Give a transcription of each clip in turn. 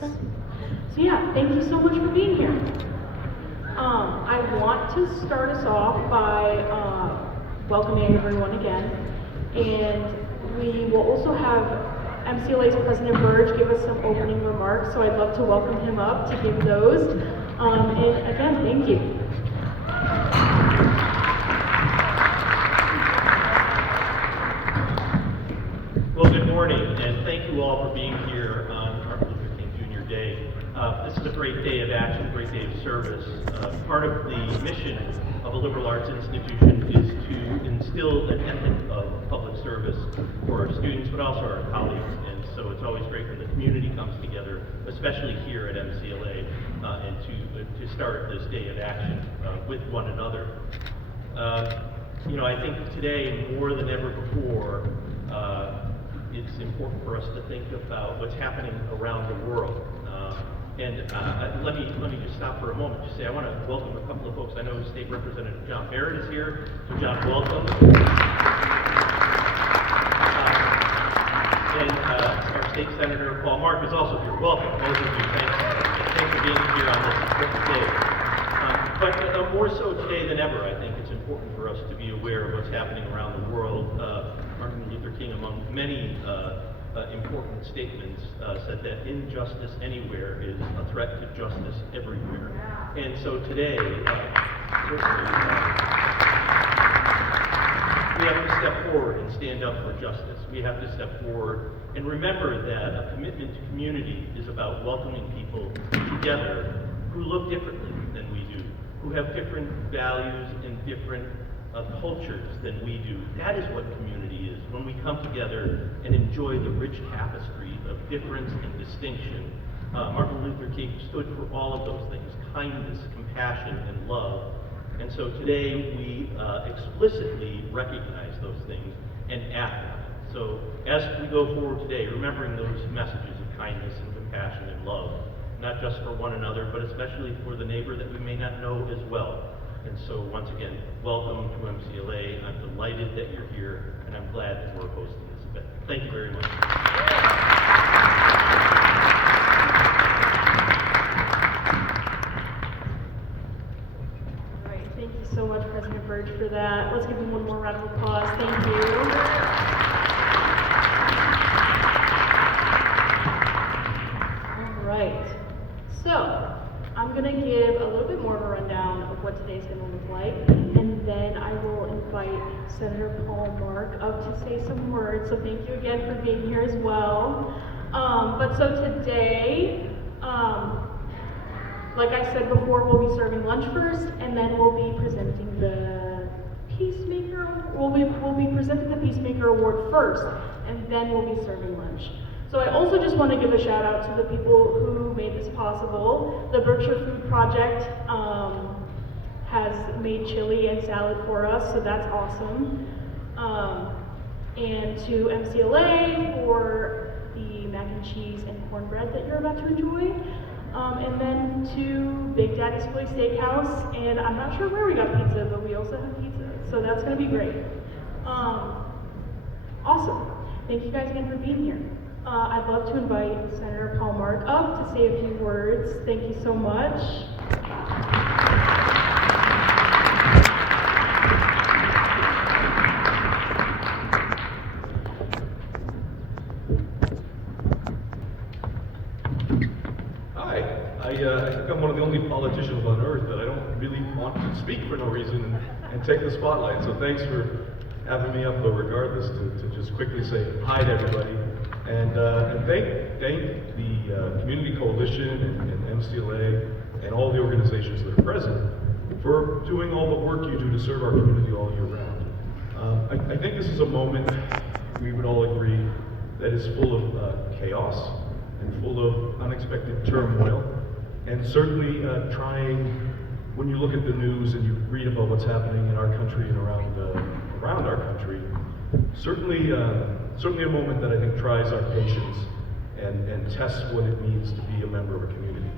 So yeah, thank you so much for being here. I want to start us off by welcoming everyone again, and we will also have MCLA's President Burge give us some opening remarks, so I'd love to welcome him up to give those. And again, thank you. Well, good morning, and thank you all for being here on Martin Luther King Jr. Day. This is a great day of action, a great day of service. Part of the mission of a liberal arts institution is to instill an ethic of public service for our students, but also our colleagues. And so it's always great when the community comes together, especially here at MCLA, and to start this day of action with one another. I think today, more than ever before, it's important for us to think about what's happening around the world. Let me just stop for a moment to say I want to welcome a couple of folks. I know State Representative John Barrett is here, so John, welcome. And our State Senator Paul Mark is also here. Welcome, both of you. Thanks for being here on this important day. But more so today than ever, I think it's important for us to be aware of what's happening around the world. Martin Luther King, among many important statements, said that injustice anywhere is a threat to justice everywhere. And so today, certainly, we have to step forward and stand up for justice. We have to step forward and remember that a commitment to community is about welcoming people together who look differently than we do, who have different values and different cultures than we do. That is what community is. When we come together and enjoy the rich tapestry of difference and distinction. Martin Luther King stood for all of those things: kindness, compassion, and love. And so today we explicitly recognize those things and act on it. So as we go forward today, remembering those messages of kindness and compassion and love, not just for one another, but especially for the neighbor that we may not know as well. And so once again, welcome to MCLA. I'm delighted that you're here, and I'm glad that we're hosting this event. Thank you very much. All right, thank you so much, President Burge, for that. Let's give him one more round of applause. Thank you. So, I'm going to give a little bit more of a rundown of what today's going to look like, and then I will invite Senator Paul Mark up to say some words. So thank you again for being here as well. But so today, like I said before, we'll be serving lunch first, and then we'll be presenting the Peacemaker. We'll be presenting the Peacemaker Award first, and then we'll be serving lunch. So I also just want to give a shout out to the people who made this possible. The Berkshire Food Project has made chili and salad for us, so that's awesome. And to MCLA for the mac and cheese and cornbread that you're about to enjoy. And then to Big Daddy's Philly Steakhouse, and I'm not sure where we got pizza, but we also have pizza, so that's going to be great. Awesome. Thank you guys again for being here. I'd love to invite Senator Paul Mark up to say a few words. Thank you so much. Hi. I think I'm one of the only politicians on earth that I don't really want to speak for no reason and take the spotlight. So thanks for having me up, though, regardless, to just quickly say hi to everybody. And thank the Community Coalition and MCLA and all the organizations that are present for doing all the work you do to serve our community all year round. I think this is a moment, we would all agree, that is full of chaos and full of unexpected turmoil, and certainly trying, when you look at the news and you read about what's happening in our country and around our country, certainly a moment that I think tries our patience and tests what it means to be a member of a community.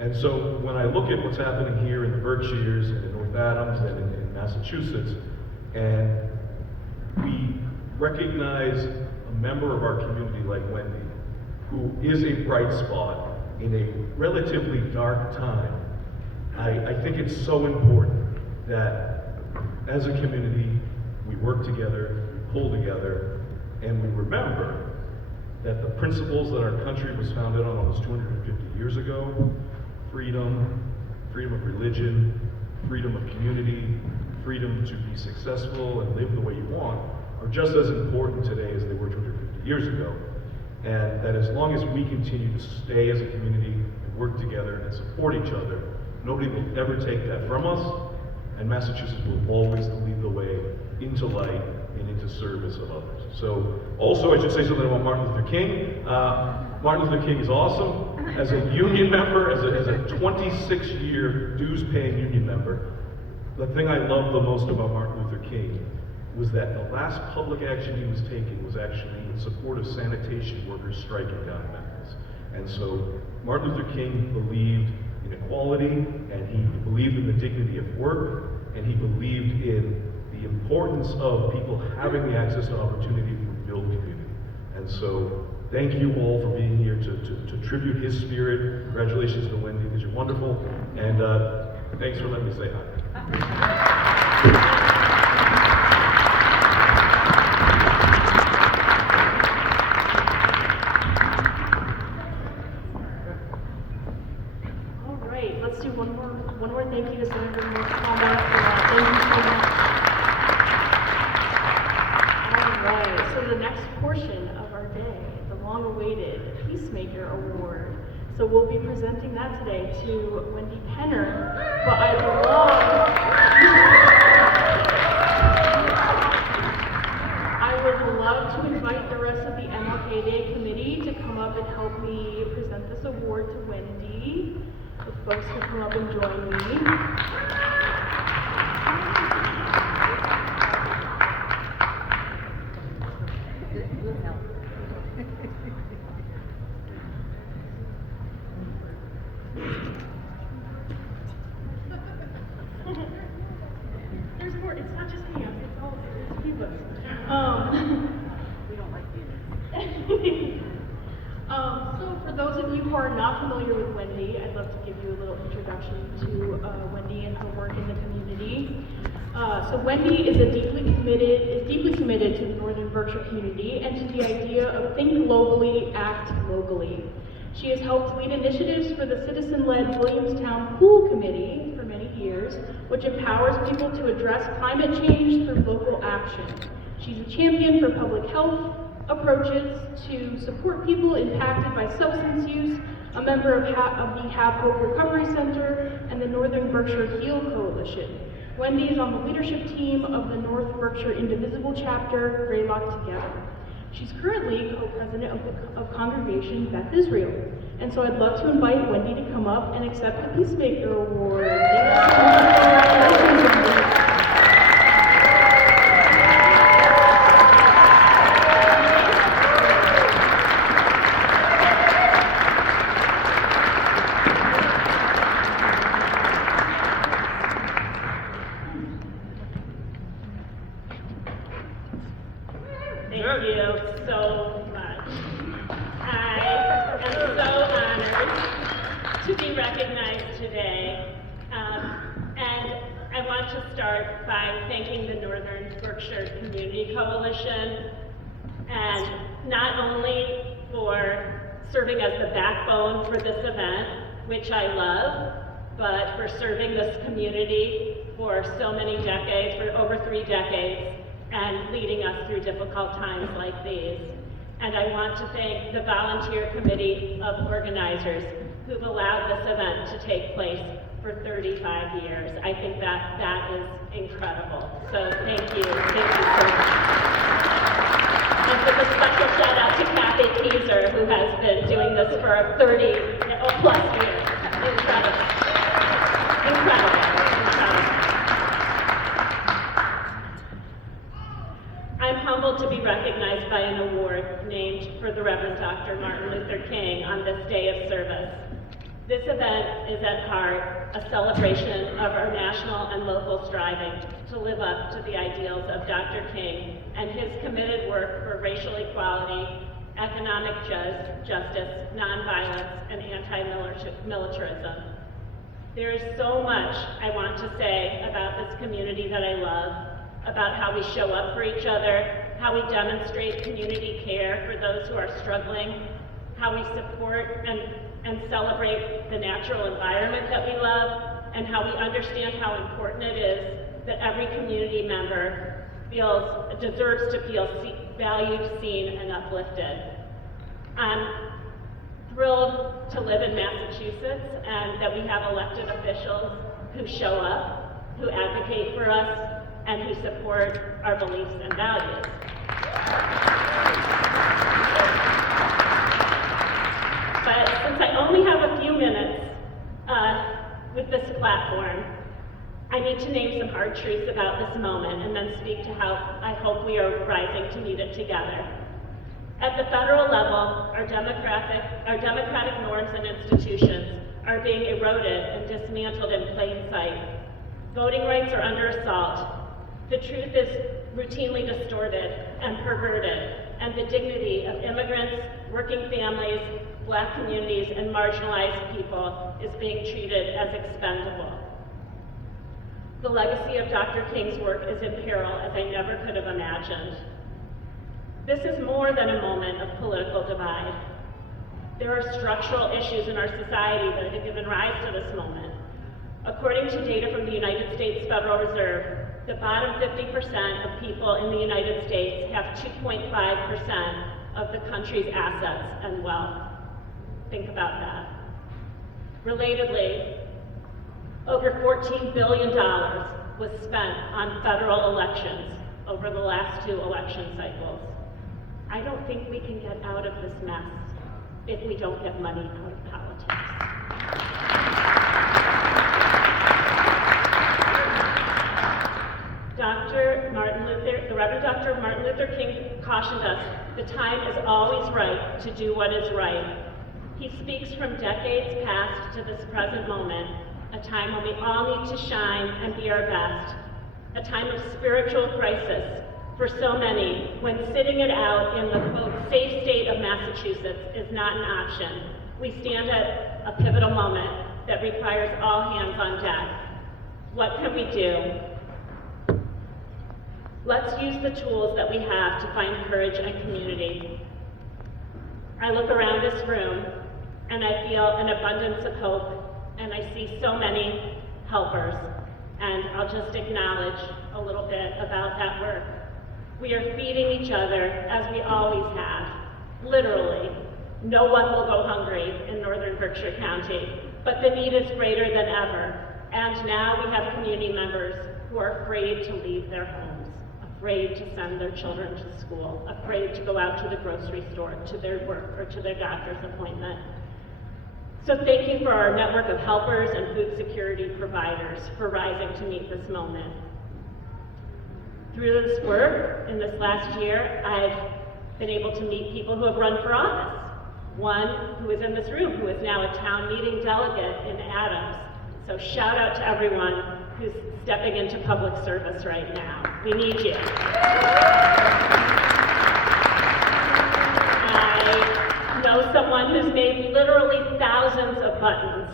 And so when I look at what's happening here in the Berkshires and in North Adams and in Massachusetts, and we recognize a member of our community like Wendy, who is a bright spot in a relatively dark time, I think it's so important that as a community, we work together, we pull together, and we remember that the principles that our country was founded on almost 250 years ago, freedom, freedom of religion, freedom of community, freedom to be successful and live the way you want, are just as important today as they were 250 years ago. And that as long as we continue to stay as a community and work together and support each other, nobody will ever take that from us, and Massachusetts will always lead the way into light and into service of others. So, also I should say something about Martin Luther King. Martin Luther King is awesome. As a union member, as a 26-year dues-paying union member, the thing I love the most about Martin Luther King was that the last public action he was taking was actually in support of sanitation workers striking down in Memphis. And so Martin Luther King believed in equality, and he believed in the dignity of work, and he believed in the importance of people having the access to opportunity to build community. And so thank you all for being here to tribute his spirit. Congratulations to Wendy, because you're wonderful, and thanks for letting me say hi. One more thank you to Senator Palmer. Thank you so much. All right, so the next portion of our day, the long-awaited Peacemaker Award. So we'll be presenting that today to Wendy Penner, but I would love to invite the rest of the MLK Day committee to come up and help me present this award to Wendy. The folks can come up and join me. There's more. It's not just me. It's all. It's people. We don't like demons. So for those of you who are not familiar with Wendy, I'd love to give you a little introduction to Wendy and her work in the community. So Wendy is deeply committed to the Northern Berkshire community and to the idea of think globally, act locally. She has helped lead initiatives for the citizen-led Williamstown Pool Committee for many years, which empowers people to address climate change through local action. She's a champion for public health approaches to support people impacted by substance use, a member of the Have Hope Recovery Center, and the Northern Berkshire Heal Coalition. Wendy is on the leadership team of the North Berkshire Indivisible Chapter, Greylock Together. She's currently co-president of Congregation Beth Israel. And so I'd love to invite Wendy to come up and accept the Peacemaker Award. Thank you so much. I am so honored to be recognized today. And I want to start by thanking the Northern Berkshire Community Coalition, and not only for serving as the backbone for this event, which I love, but for serving this community for so many decades, for over 3 decades, and leading us through difficult times like these. And I want to thank the volunteer committee of organizers who've allowed this event to take place for 35 years. I think that is incredible. So thank you so much. And with a special shout out to Kathy Keyser, who has been doing this for 30 plus years. Incredible. Incredible. I'm humbled to be recognized by an award named for the Reverend Dr. Martin Luther King on this day of service. This event is at heart a celebration of our national and local striving to live up to the ideals of Dr. King and his committed work for racial equality, economic justice, nonviolence, and anti-militarism. There is so much I want to say about this community that I love, about how we show up for each other, how we demonstrate community care for those who are struggling, how we support and celebrate the natural environment that we love, and how we understand how important it is that every community member deserves to feel valued, seen, and uplifted. I'm thrilled to live in Massachusetts and that we have elected officials who show up, who advocate for us, and who support our beliefs and values. But since I only have a few minutes with this platform, I need to name some hard truths about this moment and then speak to how I hope we are rising to meet it together. At the federal level, our democratic norms and institutions are being eroded and dismantled in plain sight. Voting rights are under assault. The truth is routinely distorted and perverted, and the dignity of immigrants, working families, Black communities, and marginalized people is being treated as expendable. The legacy of Dr. King's work is in peril as I never could have imagined. This is more than a moment of political divide. There are structural issues in our society that have given rise to this moment. According to data from the United States Federal Reserve, the bottom 50% of people in the United States have 2.5% of the country's assets and wealth. Think about that. Relatedly, over $14 billion was spent on federal elections over the last 2 election cycles. I don't think we can get out of this mess if we don't get money out of politics. The Reverend Dr. Martin Luther King cautioned us, the time is always right to do what is right. He speaks from decades past to this present moment, a time when we all need to shine and be our best, a time of spiritual crisis for so many, when sitting it out in the, quote, safe state of Massachusetts is not an option. We stand at a pivotal moment that requires all hands on deck. What can we do? Let's use the tools that we have to find courage and community. I look around this room and I feel an abundance of hope, and I see so many helpers, and I'll just acknowledge a little bit about that work. We are feeding each other as we always have, literally. No one will go hungry in northern Berkshire County, but the need is greater than ever, and now we have community members who are afraid to leave their homes, afraid to send their children to school, afraid to go out to the grocery store, to their work, or to their doctor's appointment. So thank you for our network of helpers and food security providers for rising to meet this moment. Through this work, in this last year, I've been able to meet people who have run for office. One who is in this room, who is now a town meeting delegate in Adams. So shout out to everyone who's stepping into public service right now. We need you. I know someone who's made literally thousands of buttons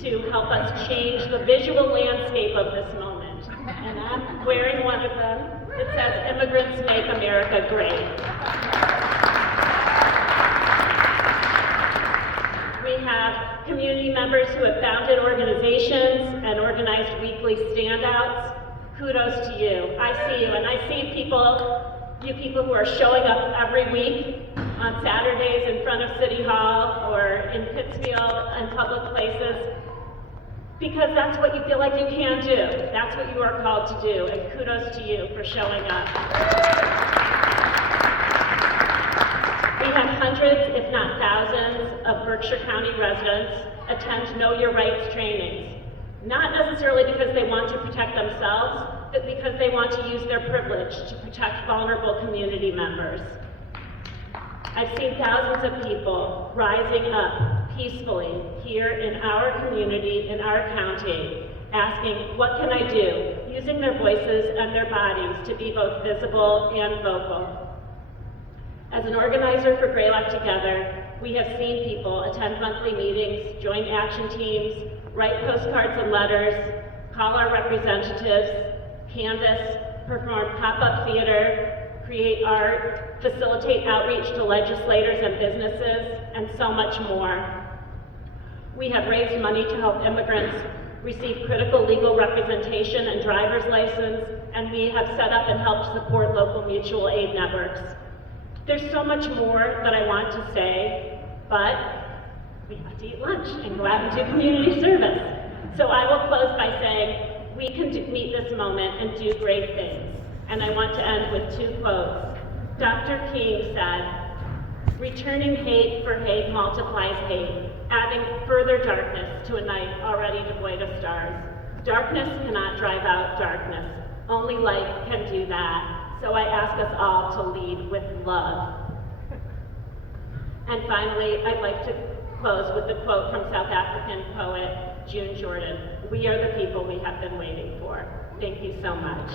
to help us change the visual landscape of this moment. And I'm wearing one of them. It says, "Immigrants Make America Great." We have community members who have founded organizations and organized weekly standouts. Kudos to you. I see you, and I see you people who are showing up every week on Saturdays in front of City Hall or in Pittsfield and public places, because that's what you feel like you can do. That's what you are called to do, and kudos to you for showing up. We have hundreds, if not thousands, of Berkshire County residents attend Know Your Rights trainings, not necessarily because they want to protect themselves, but because they want to use their privilege to protect vulnerable community members. I've seen thousands of people rising up peacefully here in our community, in our county, asking, what can I do? Using their voices and their bodies to be both visible and vocal. As an organizer for Greylock Together, we have seen people attend monthly meetings, join action teams, write postcards and letters, call our representatives, canvass, perform pop-up theater, create art, facilitate outreach to legislators and businesses, and so much more. We have raised money to help immigrants receive critical legal representation and driver's license, and we have set up and helped support local mutual aid networks. There's so much more that I want to say, but we have to eat lunch and go out and do community service. So I will close by saying, we can meet this moment and do great things. And I want to end with 2 quotes. Dr. King said, "Returning hate for hate multiplies hate, adding further darkness to a night already devoid of stars. Darkness cannot drive out darkness. Only light can do that. So I ask us all to lead with love." And finally, I'd like to close with a quote from South African poet June Jordan. "We are the people we have been waiting for." Thank you so much.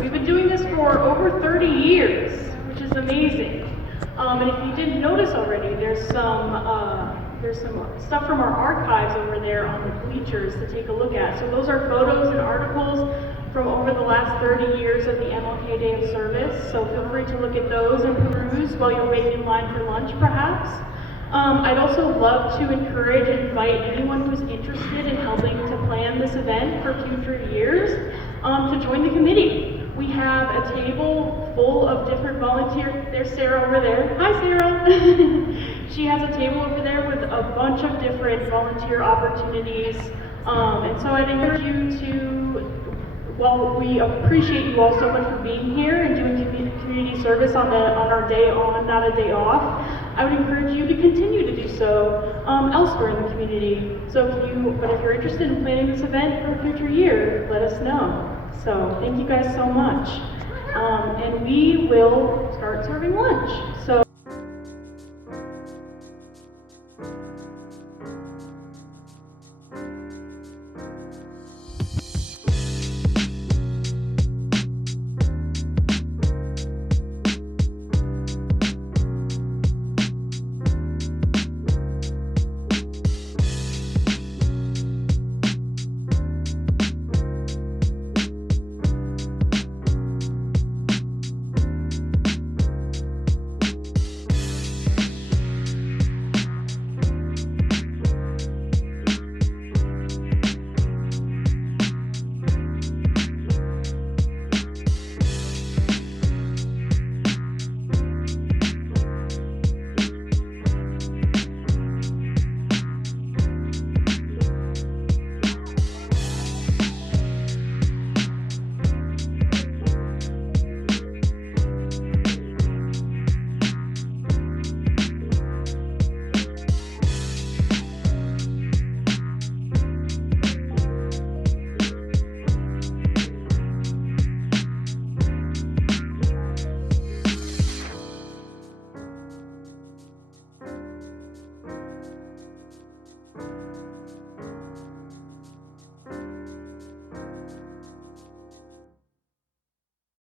We've been doing this for over 30 years, which is amazing. And if you didn't notice already, there's some stuff from our archives over there on the bleachers to take a look at. So those are photos and articles from over the last 30 years of the MLK Day of Service. So feel free to look at those and peruse while you're waiting in line for lunch, perhaps. I'd also love to encourage and invite anyone who's interested in helping to plan this event for future years to join the committee. We have a table full of different volunteers. There's Sarah over there. Hi, Sarah. She has a table over there with a bunch of different volunteer opportunities. And so I'd encourage you to, while we appreciate you all so much for being here and doing community service on our day on, not a day off, I would encourage you to continue to do so elsewhere in the community. So if you're interested in planning this event for a future year, let us know. So thank you guys so much. And we will start serving lunch. So.